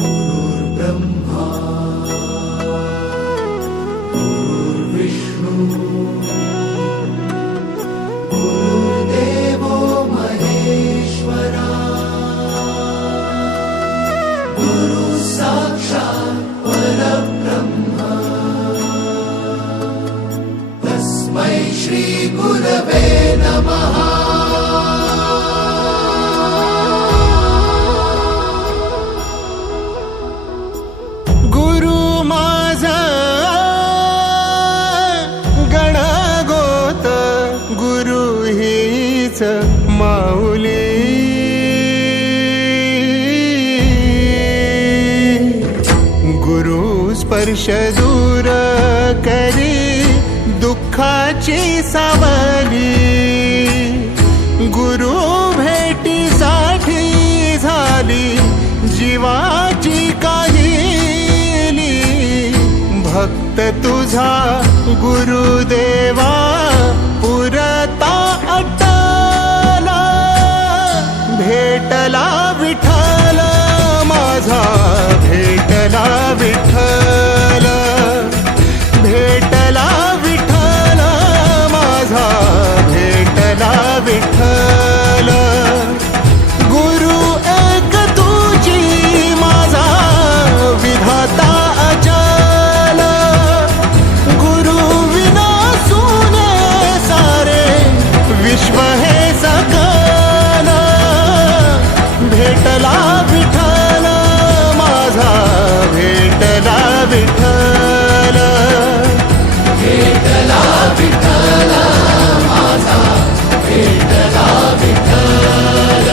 गुरुर्ब्रह्मा गुरुर्विष्णू गुरुर्देवो महेश्वरा गुरु साक्षात् परब्रह्म तस्मै श्री गुरवे नमः। माऊली गुरु स्पर्श दूर करी दुःखाची सावली गुरु भेटीसाठी झाली जीवाची काहिली भक्त तुझा गुरुदेवा पुरता भेटला विठ्ठल माझा भेटला विठ्ठल भेटला विठ्ठल माझा भेटला विठ्ठल गुरु एक तुझी माझा विधाता अचल गुरु विना सुने सारे विश्व हे सकल भेटला विठ्ठल माझा भेटला विठ्ठल भेटला विठ्ठल माझा भेटला विठ्ठल।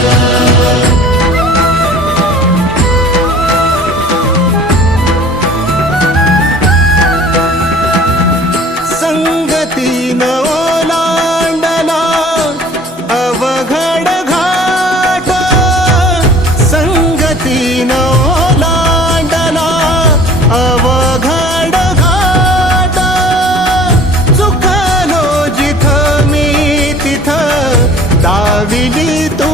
संगतीन ओलांडला अवघड घाट संगतीन ओलांडला अवघड घाट चुकलो जिथं मी तिथं दाविली तू